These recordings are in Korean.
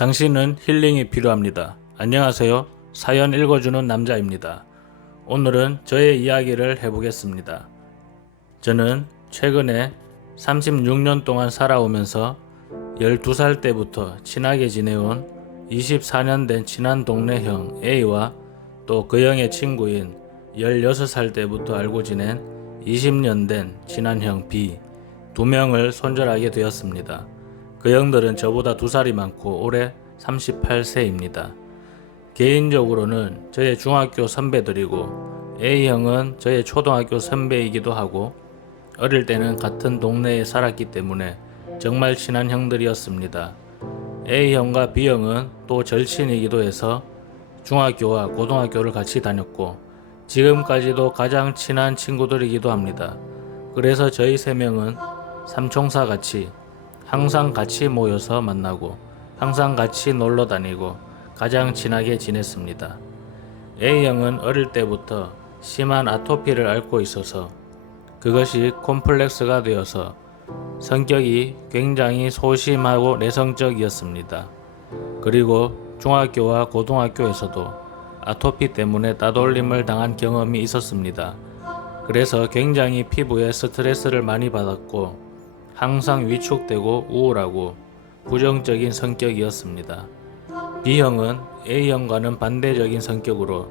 당신은 힐링이 필요합니다. 안녕하세요. 사연 읽어주는 남자입니다. 오늘은 저의 이야기를 해보겠습니다. 저는 최근에 36년 동안 살아오면서 12살 때부터 친하게 지내온 24년 된 친한 동네 형 A와 또 그 형의 친구인 16살 때부터 알고 지낸 20년 된 친한 형 B 두 명을 손절하게 되었습니다. 그 형들은 저보다 2살이 많고 올해 38세입니다. 개인적으로는 저의 중학교 선배들이고 A형은 저의 초등학교 선배이기도 하고 어릴 때는 같은 동네에 살았기 때문에 정말 친한 형들이었습니다. A형과 B형은 또 절친이기도 해서 중학교와 고등학교를 같이 다녔고 지금까지도 가장 친한 친구들이기도 합니다. 그래서 저희 3명은 삼총사 같이 항상 같이 모여서 만나고 항상 같이 놀러 다니고 가장 친하게 지냈습니다. A형은 어릴 때부터 심한 아토피를 앓고 있어서 그것이 콤플렉스가 되어서 성격이 굉장히 소심하고 내성적이었습니다. 그리고 중학교와 고등학교에서도 아토피 때문에 따돌림을 당한 경험이 있었습니다. 그래서 굉장히 피부에 스트레스를 많이 받았고 항상 위축되고 우울하고 부정적인 성격이었습니다. B형은 A형과는 반대적인 성격으로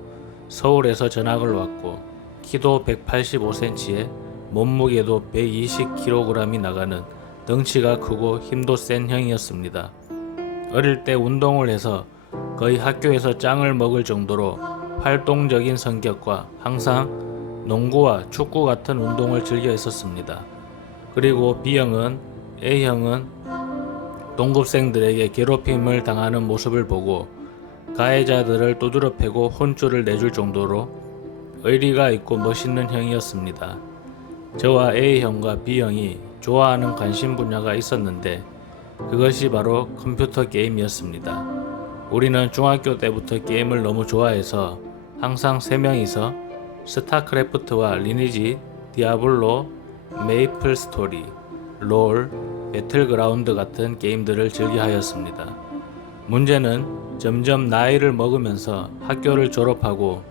서울에서 전학을 왔고 키도 185cm에 몸무게도 120kg이 나가는 덩치가 크고 힘도 센 형이었습니다. 어릴 때 운동을 해서 거의 학교에서 짱을 먹을 정도로 활동적인 성격과 항상 농구와 축구 같은 운동을 즐겨 했었습니다. 그리고 B형은 A형은 동급생들에게 괴롭힘을 당하는 모습을 보고 가해자들을 두드려 패고 혼쭐을 내줄 정도로 의리가 있고 멋있는 형이었습니다. 저와 A형과 B형이 좋아하는 관심 분야가 있었는데 그것이 바로 컴퓨터 게임이었습니다. 우리는 중학교 때부터 게임을 너무 좋아해서 항상 3명이서 스타크래프트와 리니지, 디아블로, 메이플 스토리, 롤, 배틀그라운드 같은 게임들을 즐겨하였습니다. 문제는 점점 나이를 먹으면서 학교를 졸업하고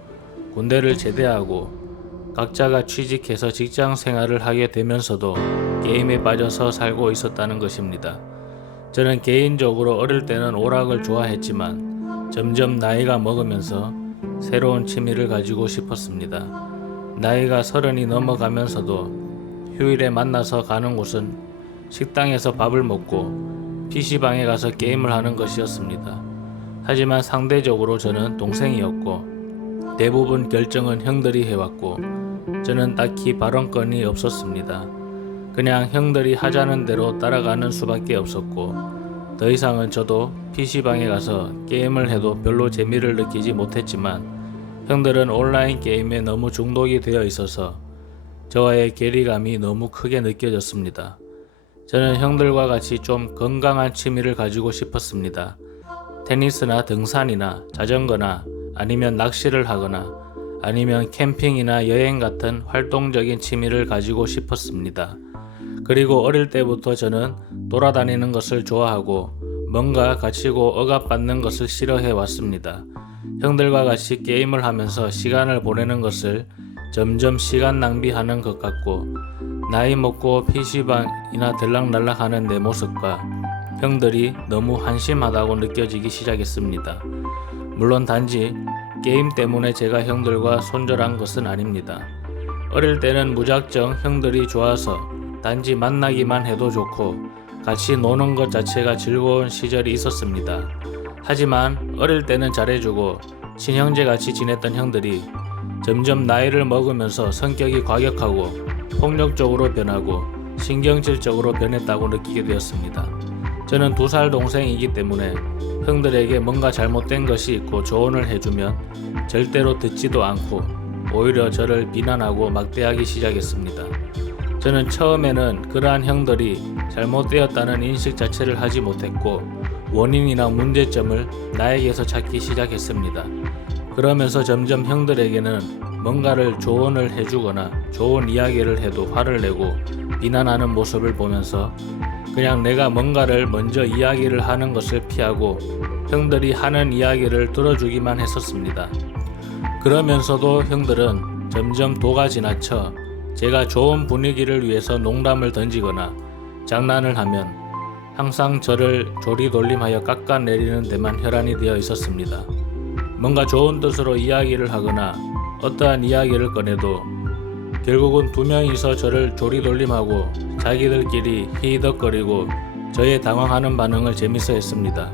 군대를 제대하고 각자가 취직해서 직장 생활을 하게 되면서도 게임에 빠져서 살고 있었다는 것입니다. 저는 개인적으로 어릴 때는 오락을 좋아했지만 점점 나이가 먹으면서 새로운 취미를 가지고 싶었습니다. 나이가 30이 넘어가면서도 휴일에 만나서 가는 곳은 식당에서 밥을 먹고 PC방에 가서 게임을 하는 것이었습니다. 하지만 상대적으로 저는 동생이었고 대부분 결정은 형들이 해왔고 저는 딱히 발언권이 없었습니다. 그냥 형들이 하자는 대로 따라가는 수밖에 없었고 더 이상은 저도 PC방에 가서 게임을 해도 별로 재미를 느끼지 못했지만 형들은 온라인 게임에 너무 중독이 되어 있어서 저와의 괴리감이 너무 크게 느껴졌습니다. 저는 형들과 같이 좀 건강한 취미를 가지고 싶었습니다. 테니스나 등산이나 자전거나 아니면 낚시를 하거나 아니면 캠핑이나 여행 같은 활동적인 취미를 가지고 싶었습니다. 그리고 어릴 때부터 저는 돌아다니는 것을 좋아하고 뭔가 갇히고 억압받는 것을 싫어해 왔습니다. 형들과 같이 게임을 하면서 시간을 보내는 것을 점점 시간 낭비하는 것 같고 나이 먹고 PC방이나 들락날락 하는 내 모습과 형들이 너무 한심하다고 느껴지기 시작했습니다. 물론 단지 게임 때문에 제가 형들과 손절한 것은 아닙니다. 어릴 때는 무작정 형들이 좋아서 단지 만나기만 해도 좋고 같이 노는 것 자체가 즐거운 시절이 있었습니다. 하지만 어릴 때는 잘해주고 친형제같이 지냈던 형들이 점점 나이를 먹으면서 성격이 과격하고 폭력적으로 변하고 신경질적으로 변했다고 느끼게 되었습니다. 저는 2살 동생이기 때문에 형들에게 뭔가 잘못된 것이 있고 조언을 해주면 절대로 듣지도 않고 오히려 저를 비난하고 막대하기 시작했습니다. 저는 처음에는 그러한 형들이 잘못되었다는 인식 자체를 하지 못했고 원인이나 문제점을 나에게서 찾기 시작했습니다. 그러면서 점점 형들에게는 뭔가를 조언을 해주거나 좋은 이야기를 해도 화를 내고 비난하는 모습을 보면서 그냥 내가 뭔가를 먼저 이야기를 하는 것을 피하고 형들이 하는 이야기를 들어주기만 했었습니다. 그러면서도 형들은 점점 도가 지나쳐 제가 좋은 분위기를 위해서 농담을 던지거나 장난을 하면 항상 저를 조리돌림하여 깎아내리는 데만 혈안이 되어 있었습니다. 뭔가 좋은 뜻으로 이야기를 하거나 어떠한 이야기를 꺼내도 결국은 두 명이서 저를 조리돌림하고 자기들끼리 히히덕거리고 저의 당황하는 반응을 재밌어 했습니다.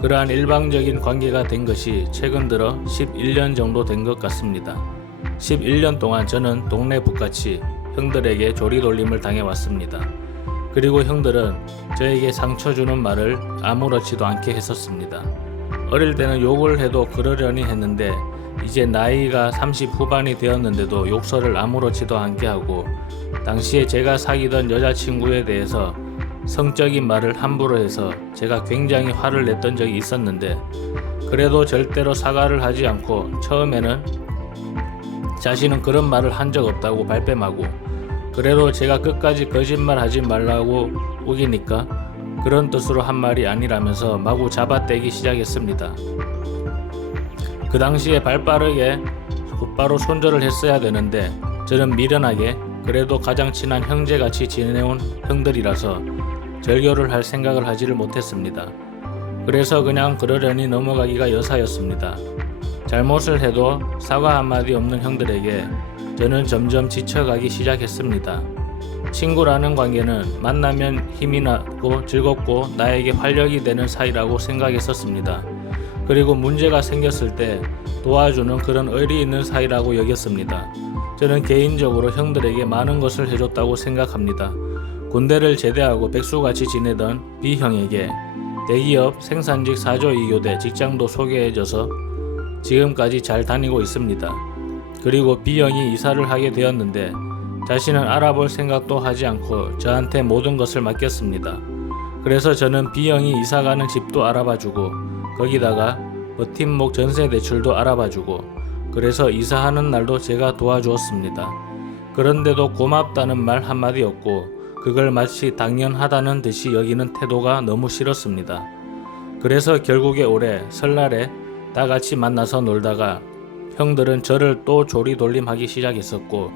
그러한 일방적인 관계가 된 것이 최근 들어 11년 정도 된 것 같습니다. 11년 동안 저는 동네 북같이 형들에게 조리돌림을 당해왔습니다. 그리고 형들은 저에게 상처 주는 말을 아무렇지도 않게 했었습니다. 어릴 때는 욕을 해도 그러려니 했는데 이제 나이가 30 후반이 되었는데도 욕설을 아무렇지도 않게 하고 당시에 제가 사귀던 여자친구에 대해서 성적인 말을 함부로 해서 제가 굉장히 화를 냈던 적이 있었는데 그래도 절대로 사과를 하지 않고 처음에는 자신은 그런 말을 한 적 없다고 발뺌하고 그래도 제가 끝까지 거짓말 하지 말라고 우기니까 그런 뜻으로 한 말이 아니라면서 마구 잡아떼기 시작했습니다. 그 당시에 발빠르게 곧바로 손절을 했어야 되는데 저는 미련하게 그래도 가장 친한 형제같이 지내온 형들이라서 절교를 할 생각을 하지를 못했습니다. 그래서 그냥 그러려니 넘어가기가 여사였습니다. 잘못을 해도 사과 한마디 없는 형들에게 저는 점점 지쳐가기 시작했습니다. 친구라는 관계는 만나면 힘이 나고 즐겁고 나에게 활력이 되는 사이라고 생각했었습니다. 그리고 문제가 생겼을 때 도와주는 그런 의리 있는 사이라고 여겼습니다. 저는 개인적으로 형들에게 많은 것을 해줬다고 생각합니다. 군대를 제대하고 백수같이 지내던 B형에게 대기업 생산직 4조 2교대 직장도 소개해줘서 지금까지 잘 다니고 있습니다. 그리고 B형이 이사를 하게 되었는데 자신은 알아볼 생각도 하지 않고 저한테 모든 것을 맡겼습니다. 그래서 저는 B형이 이사가는 집도 알아봐주고 거기다가 버팀목 전세 대출도 알아봐주고 그래서 이사하는 날도 제가 도와주었습니다. 그런데도 고맙다는 말 한마디 없고 그걸 마치 당연하다는 듯이 여기는 태도가 너무 싫었습니다. 그래서 결국에 올해 설날에 다 같이 만나서 놀다가 형들은 저를 또 조리돌림하기 시작했었고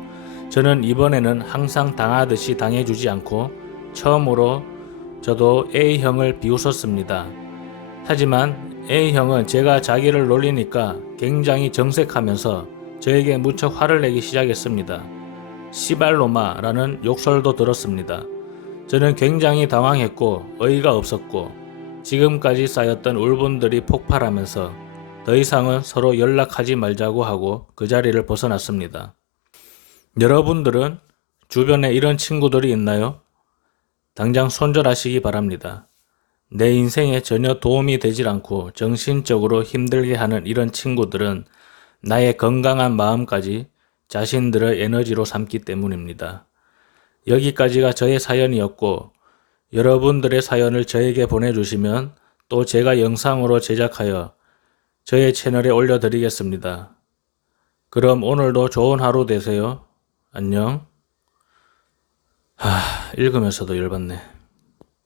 저는 이번에는 항상 당하듯이 당해주지 않고 처음으로 저도 A형을 비웃었습니다. 하지만 A형은 제가 자기를 놀리니까 굉장히 정색하면서 저에게 무척 화를 내기 시작했습니다. 시발로마 라는 욕설도 들었습니다. 저는 굉장히 당황했고 어이가 없었고 지금까지 쌓였던 울분들이 폭발하면서 더 이상은 서로 연락하지 말자고 하고 그 자리를 벗어났습니다. 여러분들은 주변에 이런 친구들이 있나요? 당장 손절하시기 바랍니다. 내 인생에 전혀 도움이 되질 않고 정신적으로 힘들게 하는 이런 친구들은 나의 건강한 마음까지 자신들의 에너지로 삼기 때문입니다. 여기까지가 저의 사연이었고 여러분들의 사연을 저에게 보내주시면 또 제가 영상으로 제작하여 저의 채널에 올려드리겠습니다. 그럼 오늘도 좋은 하루 되세요. 안녕. 읽으면서도 열받네.